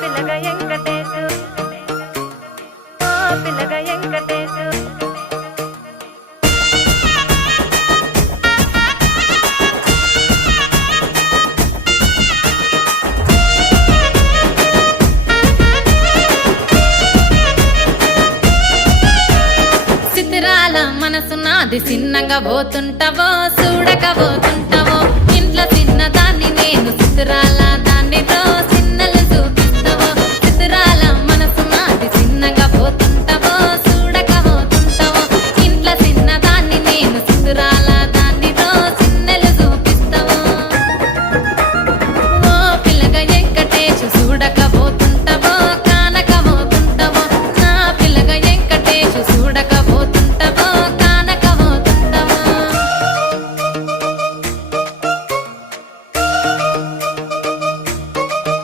పిల్లగా వెంకటేశు పిల్లగా వెంకటేశు చిత్రాల మనసు నాది చిన్నగా పోతుంటావో చూడక పోతుంటావో ఇంట్లో చిన్నదాన్ని నేను చిత్రాల దాన్ని